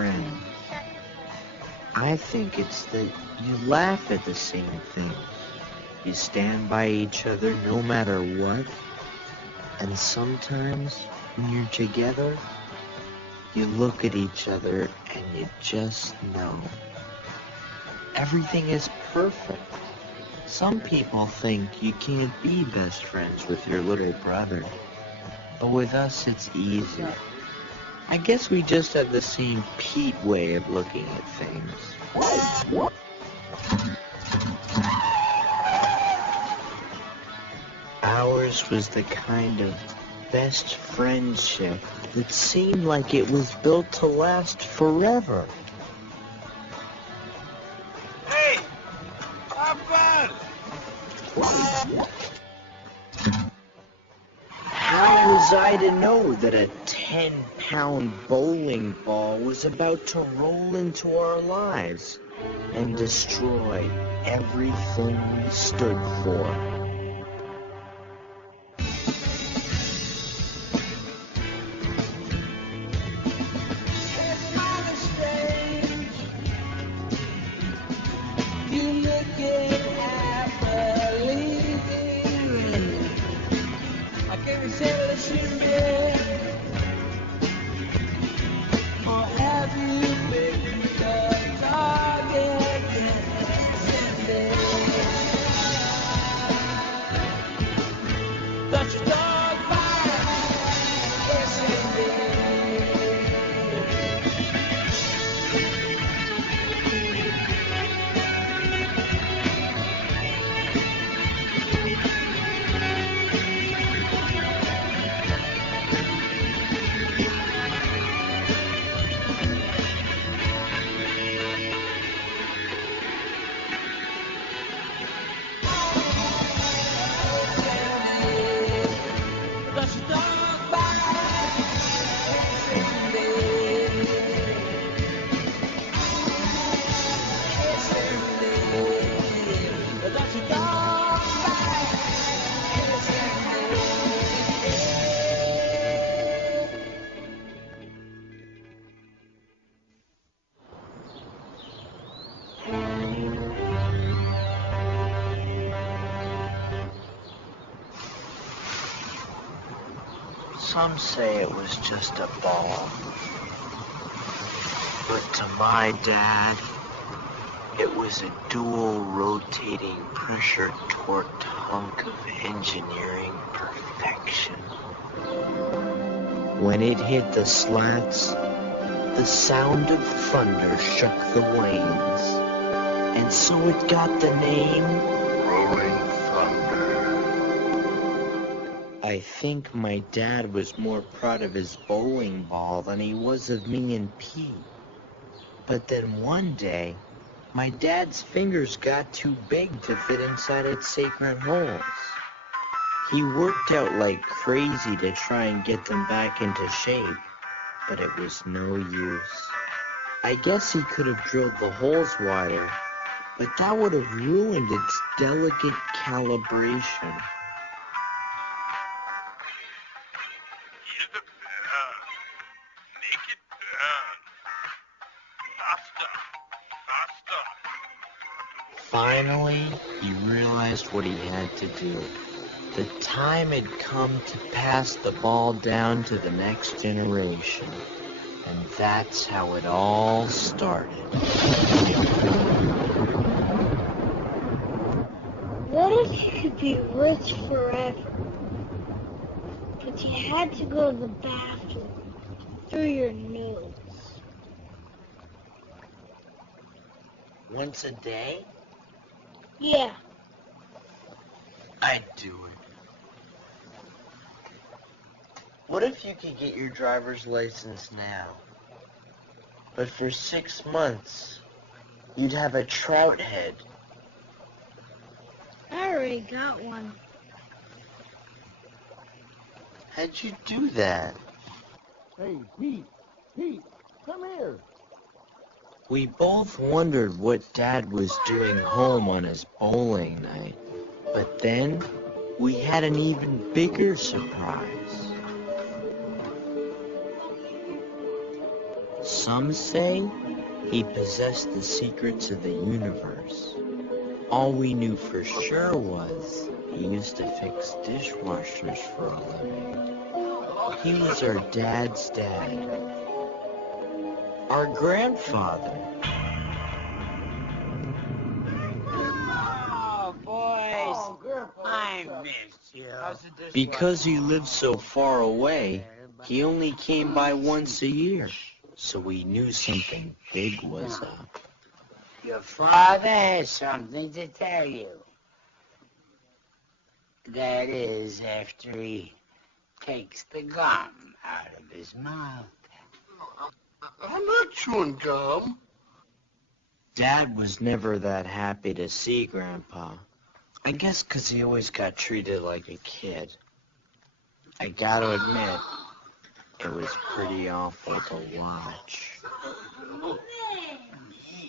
friend? I think it's that you laugh at the same thing. You stand by each other no matter what. And sometimes, when you're together, you look at each other and you just know. Everything is perfect. Some people think you can't be best friends with your little brother. But with us, it's easy. I guess we just have the same Pete way of looking at things. Ours was the kind of best friendship that seemed like it was built to last forever. Hey! Papa! How was I to know that a 10-pound bowling ball was about to roll into our lives and destroy everything we stood for? Some say it was just a ball. But to my dad, it was a dual rotating pressure torqued hunk of engineering perfection. When it hit the slats, the sound of thunder shook the lanes, and so it got the name Rolling Thunder. I think my dad was more proud of his bowling ball than he was of me and Pete. But then one day, my dad's fingers got too big to fit inside its sacred holes. He worked out like crazy to try and get them back into shape, but it was no use. I guess he could have drilled the holes wider, but that would have ruined its delicate calibration. Finally, he realized what he had to do. The time had come to pass the ball down to the next generation. And that's how it all started. What if you could be rich forever, but you had to go to the bathroom through your nose? Once a day? Yeah. I'd do it. What if you could get your driver's license now? But for 6 months, you'd have a trout head. I already got one. How'd you do that? Hey, Pete, come here. We both wondered what Dad was doing home on his bowling night. But then, we had an even bigger surprise. Some say he possessed the secrets of the universe. All we knew for sure was he used to fix dishwashers for a living. He was our dad's dad. Our grandfather. Oh, boys, I missed you. Because he lived so far away, he only came by once a year. So we knew something big was up. Your father has something to tell you. That is, after he takes the gum out of his mouth. I'm not chewing gum. Dad was never that happy to see Grandpa. I guess 'cause he always got treated like a kid. I gotta admit, it was pretty awful to watch.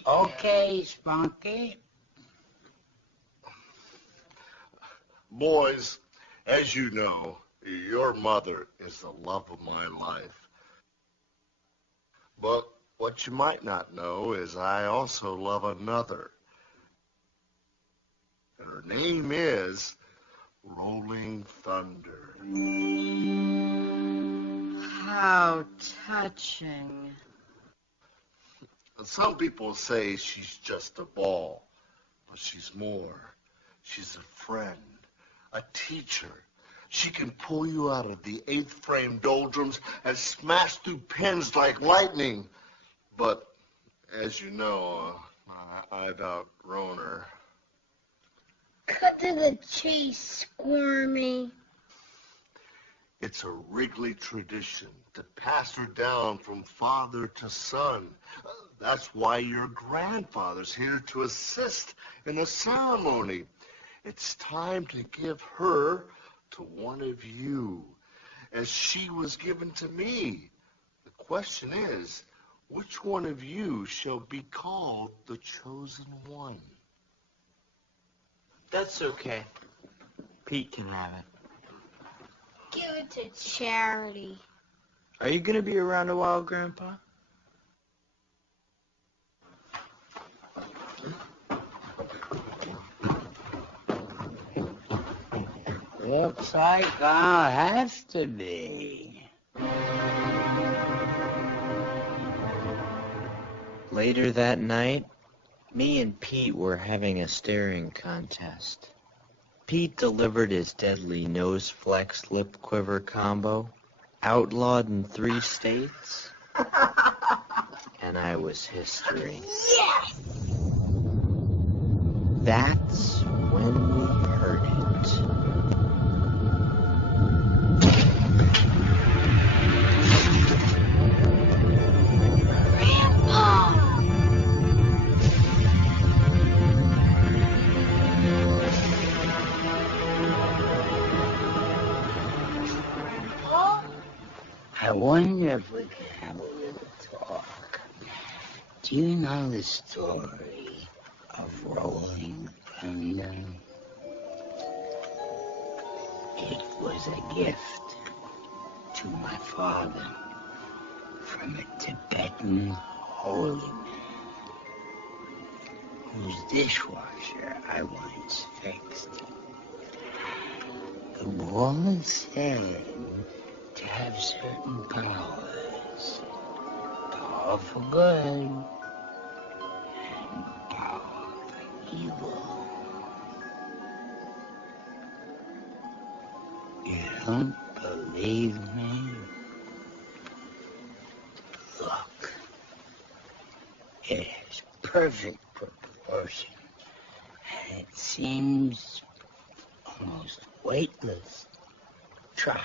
Okay, Spunky. Boys, as you know, your mother is the love of my life. But what you might not know is I also love another. Her name is Rolling Thunder. How touching. Some people say she's just a ball, but she's more. She's a friend, a teacher. She can pull you out of the eighth frame doldrums and smash through pins like lightning. But, as you know, I've outgrown her. Cut to the chase, Squirmy. It's a Wrigley tradition to pass her down from father to son. That's why your grandfather's here to assist in the ceremony. It's time to give her to one of you, as she was given to me. The question is, which one of you shall be called the chosen one? That's okay. Pete can have it. Give it to Charity. Are you gonna be around a while, Grandpa? Looks like I'll have to be. Later that night, me and Pete were having a staring contest. Pete delivered his deadly nose flex lip quiver combo, outlawed in 3 states, and I was history. Yes! That's when we heard it. Grandpa! I wonder if we could have a little talk. Do you know the story of Rolling Thunder? It was a gift to my father from a Tibetan holy man whose dishwasher I once fixed. The ball is said to have certain powers. Power for good and power for evil. You don't believe me? Look. It has perfect proportion, and it seems almost weightless. Try.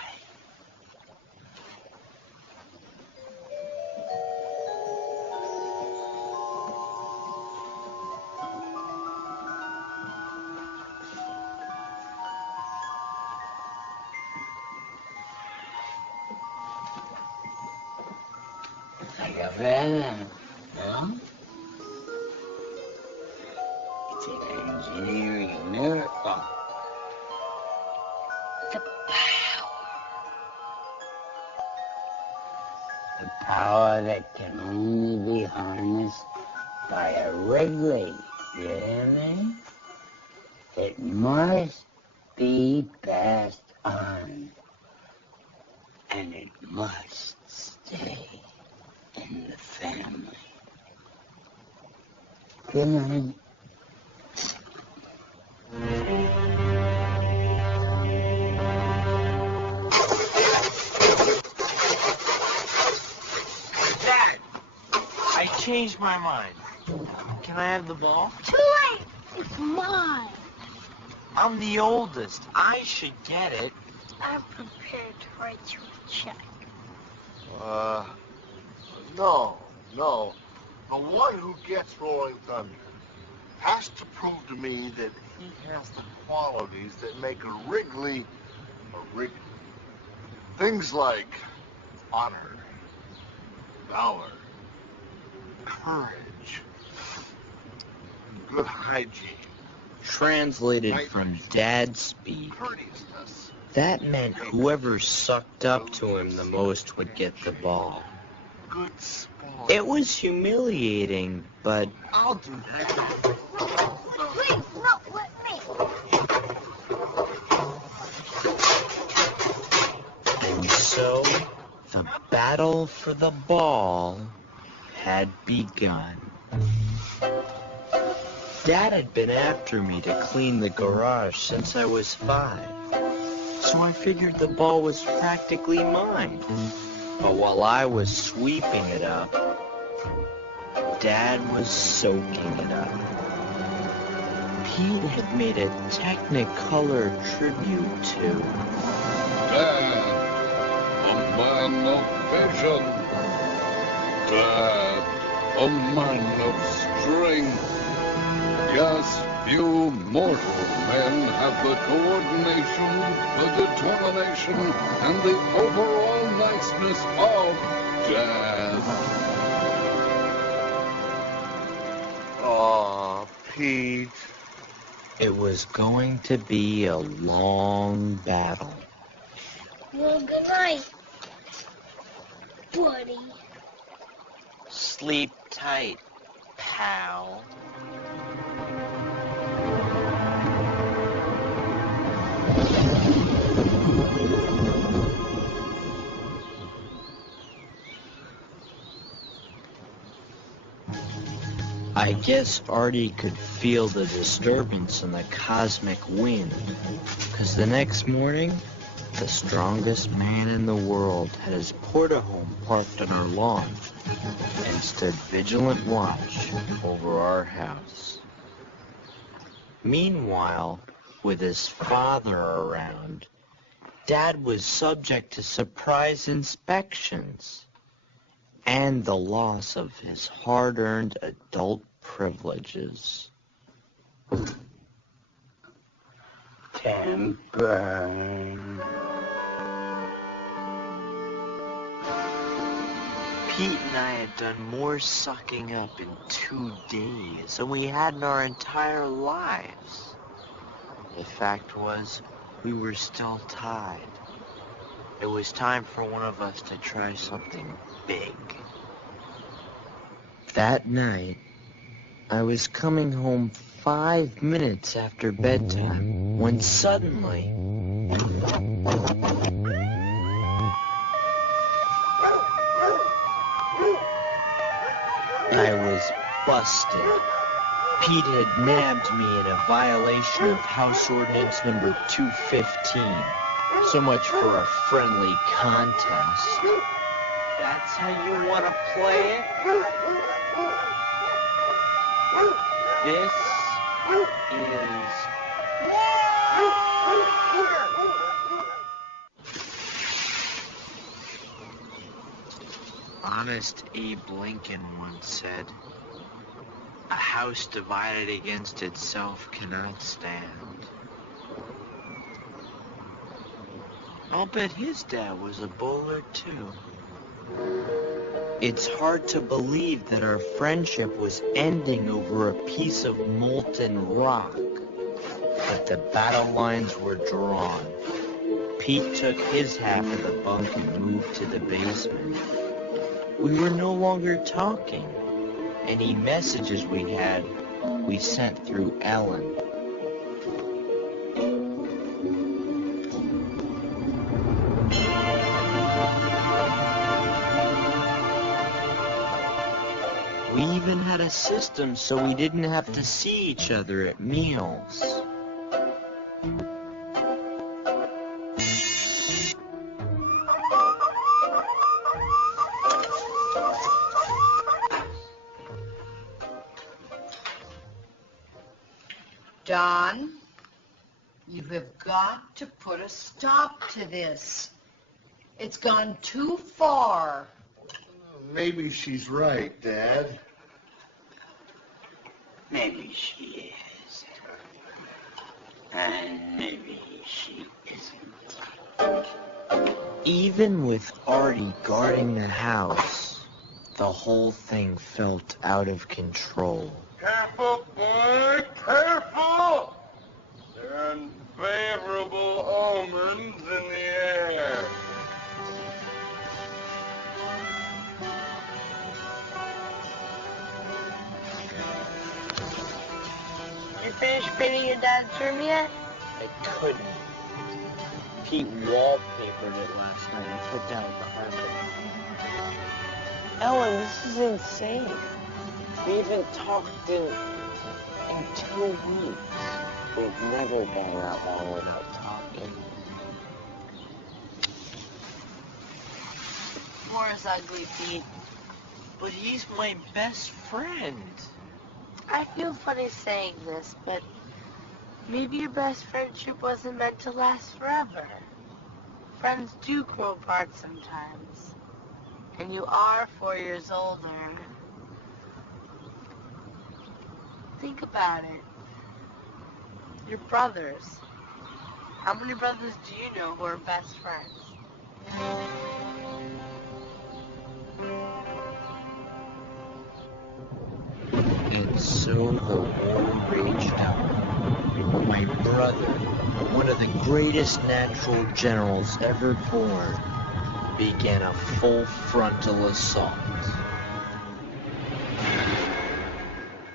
Like a feather, no? It's an engineering miracle. The power that can only be harnessed by a Wrigley. You hear me? It must be passed on. And it must stay in the family. Good night. Dad! I changed my mind. Can I have the ball? Too late. It's mine. I'm the oldest. I should get it. I'm prepared to write you a check. No. The one who gets Rolling Thunder has to prove to me that he has the qualities that make a Wrigley a Wrigley. Things like honor, valor, courage, good hygiene, Translated from Dad's speak, courteousness. that meant whoever sucked up to him the most would get the ball. Good sport. It was humiliating, but I'll do that. Please, no, let me. and so the battle for the ball had begun. Dad had been after me to clean the garage since I was 5, so I figured the ball was practically mine. But while I was sweeping it up, Dad was soaking it up. Pete had made a Technicolor tribute to Dad, a man of vision. Dad, a man of strength. Yes, few mortal men have the coordination, the determination, and the overall niceness of Dad. Aw, Pete. it was going to be a long battle. Well, good night, buddy. Sleep tight, pal. I guess Artie could feel the disturbance in the cosmic wind, because the next morning, the strongest man in the world had his portahome parked on our lawn and stood vigilant watch over our house. Meanwhile, with his father around, Dad was subject to surprise inspections and the loss of his hard-earned adult privileges. Temper. Pete and I had done more sucking up in 2 days than we had in our entire lives. The fact was, we were still tied. It was time for one of us to try something big. That night, I was coming home 5 minutes after bedtime when suddenly I was busted. Pete had nabbed me in a violation of House Ordinance number 215. So much for a friendly contest. That's how you want to play it? This is... Honest Abe Lincoln once said, "A house divided against itself cannot stand." I'll bet his dad was a bowler too. It's hard to believe that our friendship was ending over a piece of molten rock. But the battle lines were drawn. Pete took his half of the bunk and moved to the basement. we were no longer talking. Any messages we had, we sent through Ellen. We even had a system so we didn't have to see each other at meals. Don, you have got to put a stop to this. It's gone too far. Maybe she's right, Dad. Maybe she is. And maybe she isn't. Even with Artie guarding the house, the whole thing felt out of control. Careful, boy, careful! There are unfavorable omens in the air. You finished painting your dad's room yet? I couldn't. Pete wallpapered it last night and put down carpet. Ellen, this is insane. We haven't talked in 2 weeks. We've never gone that long without talking. Laura's ugly, Pete. But he's my best friend. I feel funny saying this, but maybe your best friendship wasn't meant to last forever. Friends do grow apart sometimes. And you are 4 years older. Think about it. You're brothers. How many brothers do you know who are best friends? And so the war raged on. My brother, one of the greatest natural generals ever born, began a full frontal assault.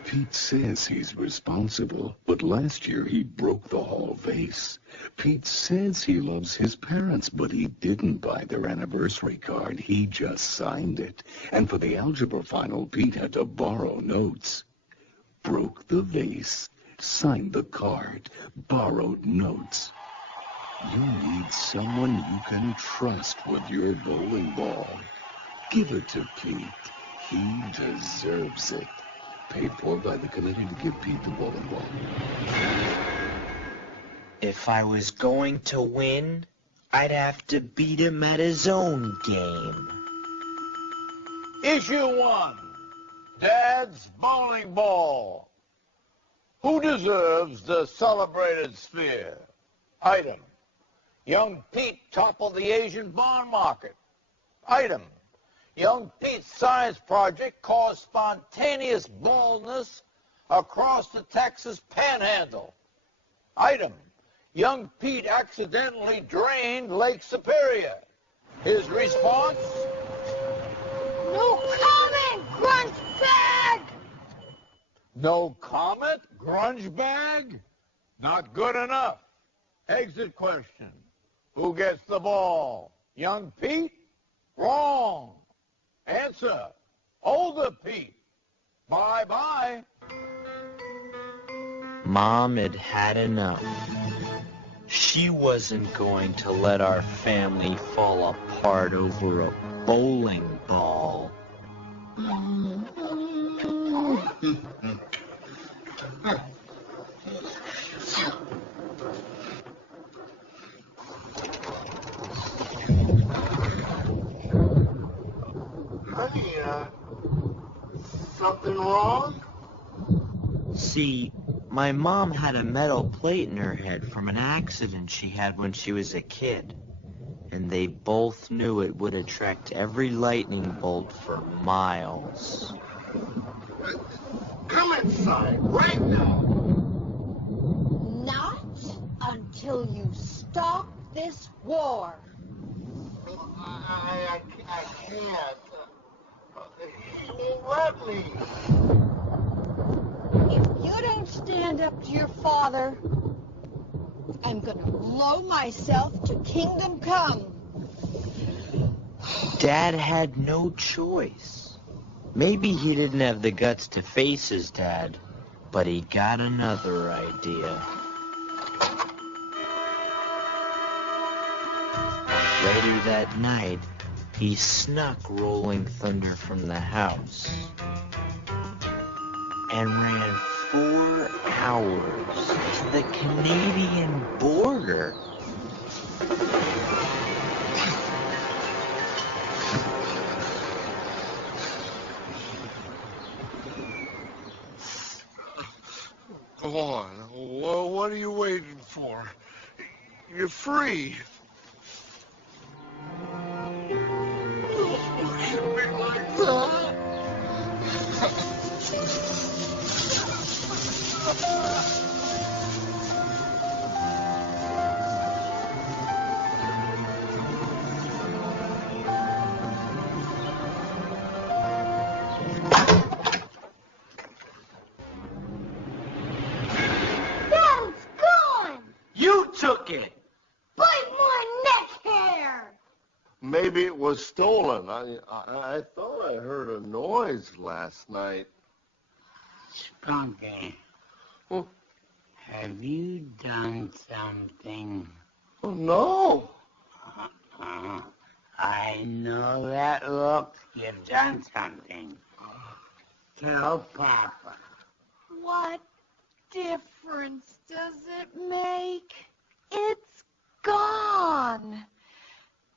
Pete says he's responsible, but last year he broke the hall vase. Pete says he loves his parents, but he didn't buy their anniversary card. He just signed it. And for the algebra final, Pete had to borrow notes. Broke the vase, signed the card, borrowed notes. You need someone you can trust with your bowling ball. Give it to Pete. He deserves it. Paid for by the committee to give Pete the bowling ball. If I was going to win, I'd have to beat him at his own game. Issue 1. Dad's bowling ball. Who deserves the celebrated sphere? Item. Young Pete toppled the Asian bond market. Item. Young Pete's science project caused spontaneous baldness across the Texas Panhandle. Item. Young Pete accidentally drained Lake Superior. His response? No comment, grunge bag! No comment, grunge bag? Not good enough. Exit question. Who gets the ball? Young Pete? Wrong. Answer. Older Pete. Bye-bye. Mom had had enough. She wasn't going to let our family fall apart over a bowling ball. Honey, something wrong? See, my mom had a metal plate in her head from an accident she had when she was a kid. And they both knew it would attract every lightning bolt for miles. Come inside right now. Not until you stop this war. I can't. He won't let me. If you don't stand up to your father, I'm gonna blow myself to kingdom come. Dad had no choice. Maybe he didn't have the guts to face his dad, but he got another idea. Later that night, he snuck Rolling Thunder from the house and ran 4 hours to the Canadian border. Go on. What are you waiting for? You're free. Don't look at me like that. Dad's gone! You took it! Bite my neck hair! Maybe it was stolen. I thought I heard a noise last night. Spunky, Oh, have you done something? oh no. I know that look. You've done something. Tell Papa. What difference does it make? It's gone.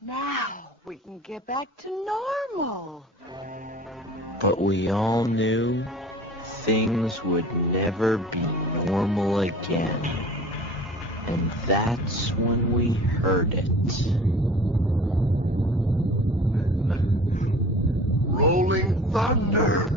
Now we can get back to normal. But we all knew things would never be normal again. And that's when we heard it. Rolling thunder.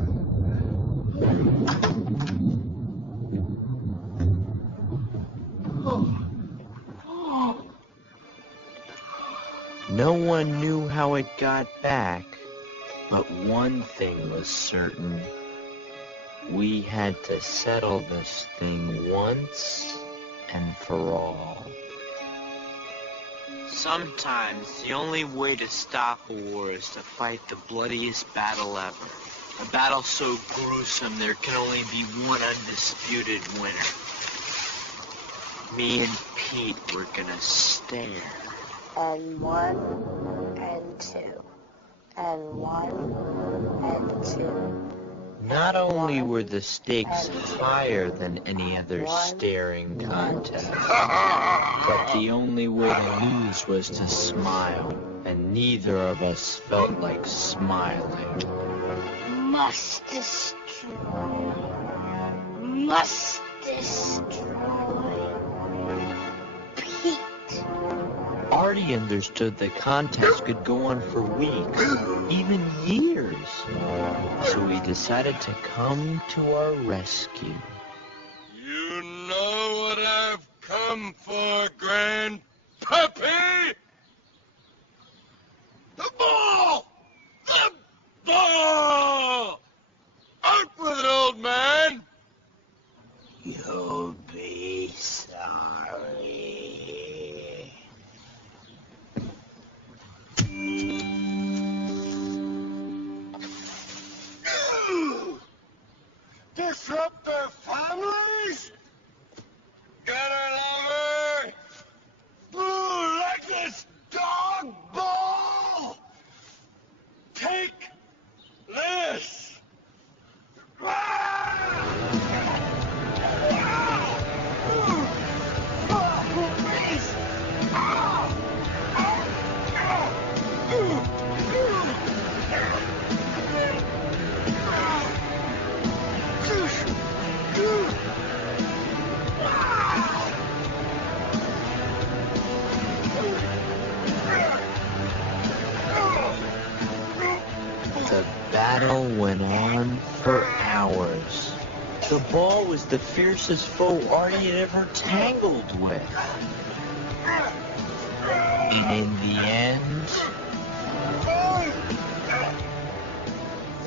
No one knew how it got back, but one thing was certain. We had to settle this thing once and for all. Sometimes the only way to stop a war is to fight the bloodiest battle ever. A battle so gruesome there can only be one undisputed winner. Me and Pete were gonna stare. And 1 and 2. And 1 and 2. Not only were the stakes higher than any other staring contest, but the only way to lose was to smile, and neither of us felt like smiling. Must destroy. Must destroy. Pete. Artie understood the contest could go on for weeks, even years. So he decided to come to our rescue. You know what I've come for, Grand Puppy? The ball! The ball! Out with it, old man! You'll be sorry. Disrupt their families? Get her, lover! Blue like this dog ball! Take this! The battle went on for hours. The ball was the fiercest foe Artie had ever tangled with. And in the end,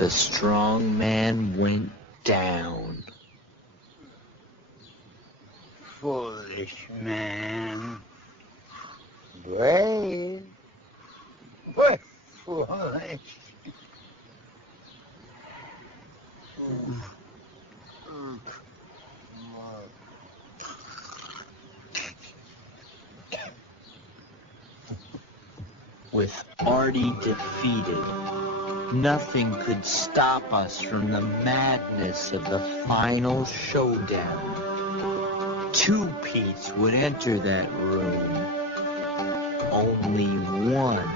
the strong man went down. Foolish man. Brave, but foolish. With Artie defeated, nothing could stop us from the madness of the final showdown. 2 Petes would enter that room. Only one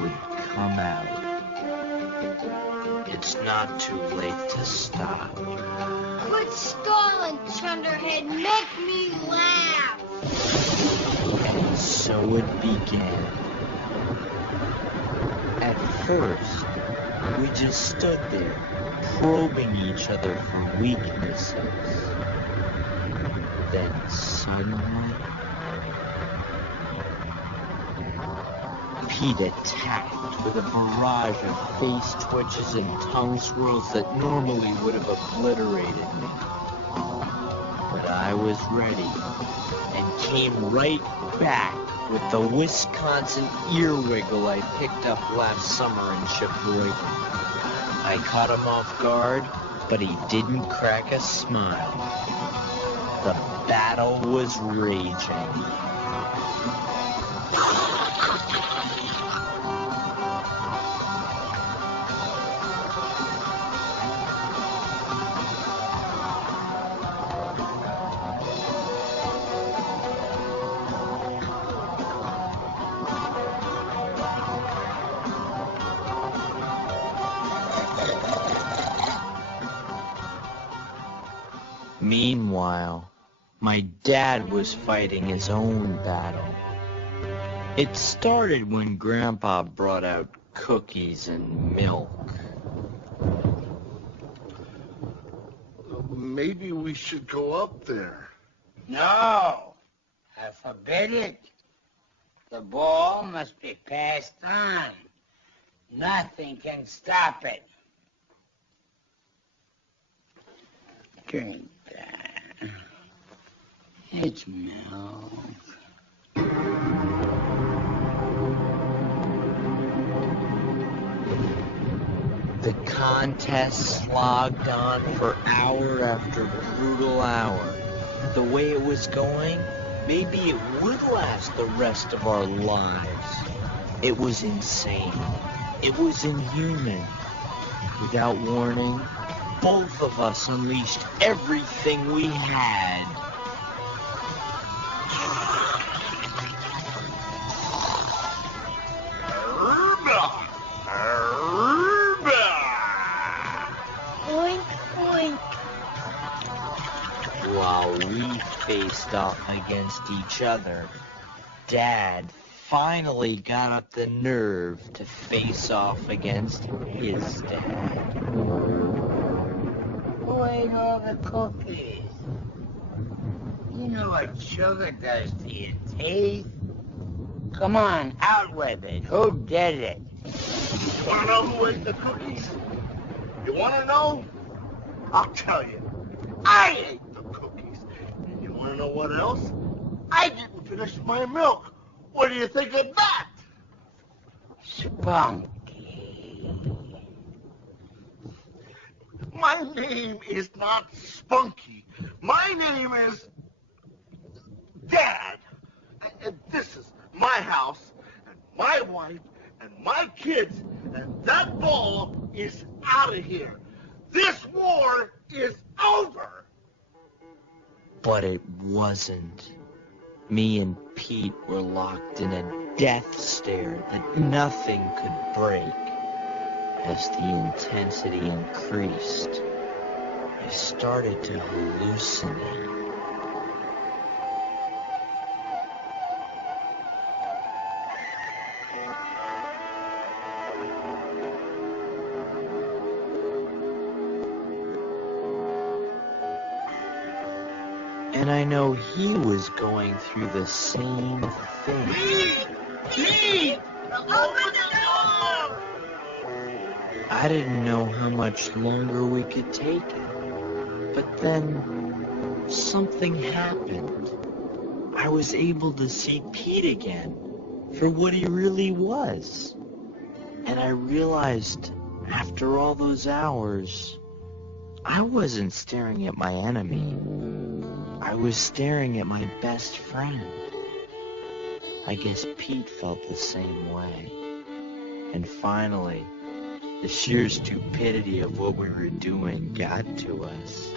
would come out. It's not too late to stop. Quit stalling, Chunderhead. Make me laugh. And so it began. At first, we just stood there, probing each other for weaknesses. Then suddenly, Pete attacked with a barrage of face twitches and tongue swirls that normally would have obliterated me. But I was ready and came right back with the Wisconsin ear wiggle I picked up last summer in Sheboygan. I caught him off guard, but he didn't crack a smile. The battle was raging. Meanwhile, my dad was fighting his own battle. It started when Grandpa brought out cookies and milk. Maybe we should go up there. No, I forbid it. The ball must be passed on. Nothing can stop it. Drink that. It's milk. The contest slogged on for hour after brutal hour. The way it was going, maybe it would last the rest of our lives. It was insane. It was inhuman. Without warning, both of us unleashed everything we had. Oink, oink. While we faced off against each other, Dad finally got up the nerve to face off against his dad. Who ate all the cookies? You know what sugar does to your teeth? Come on, out with it. Who did it? You want to know who ate the cookies? You want to know? I'll tell you. I ate the cookies. And you want to know what else? I didn't finish my milk. What do you think of that? Spunky. My name is not Spunky. My name is Dad. And this is my house, and my wife, and my kids, and that ball is out of here. This war is over. But it wasn't. Me and Pete were locked in a death stare that nothing could break. As the intensity increased, I started to hallucinate. And I know he was going through the same thing. Pete! Open the door! I I didn't know how much longer we could take it. But then something happened. I was able to see Pete again for what he really was. And I realized after all those hours, I wasn't staring at my enemy. I was staring at my best friend. I guess Pete felt the same way. And finally, the sheer stupidity of what we were doing got to us.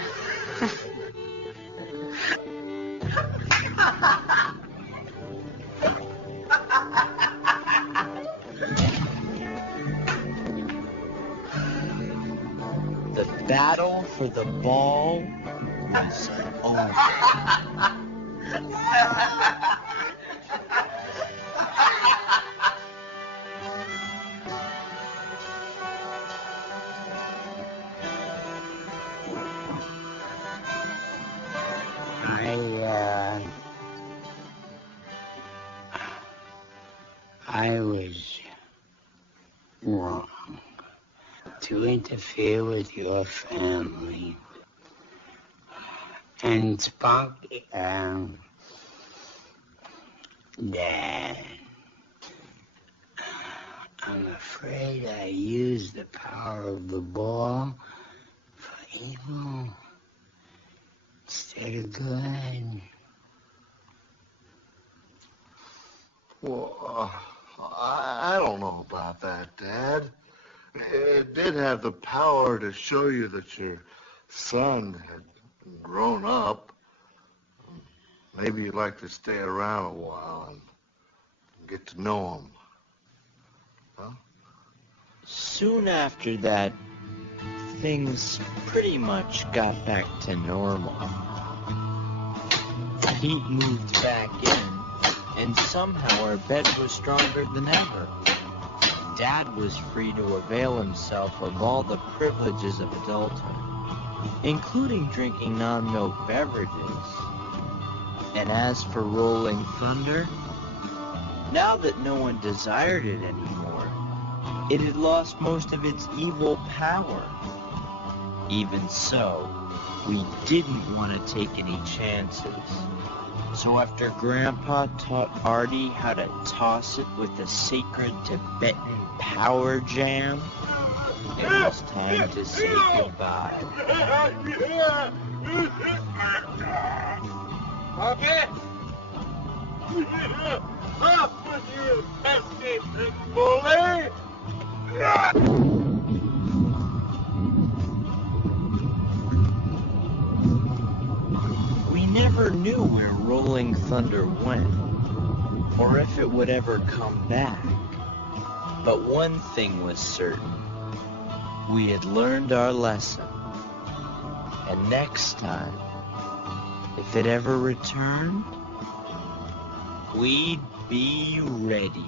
The battle for the ball was over. I was wrong to interfere with your family. And Spock, Dad, I'm afraid I used the power of the ball for evil instead of good. Well, I don't know about that, Dad. It did have the power to show you that your son had grown up. Maybe you'd like to stay around a while and get to know him. Huh? Soon after that, things pretty much got back to normal. Pete moved back in, and somehow our bed was stronger than ever. Dad was free to avail himself of all the privileges of adulthood, including drinking non-milk beverages. And as for Rolling Thunder, now that no one desired it anymore, it had lost most of its evil power. Even so, we didn't want to take any chances. So after Grandpa taught Artie how to toss it with the sacred Tibetan power jam, it was time to say goodbye. We never knew where Rolling Thunder went, or if it would ever come back. But one thing was certain. We had learned our lesson. And next time, if it ever returned, we'd be ready.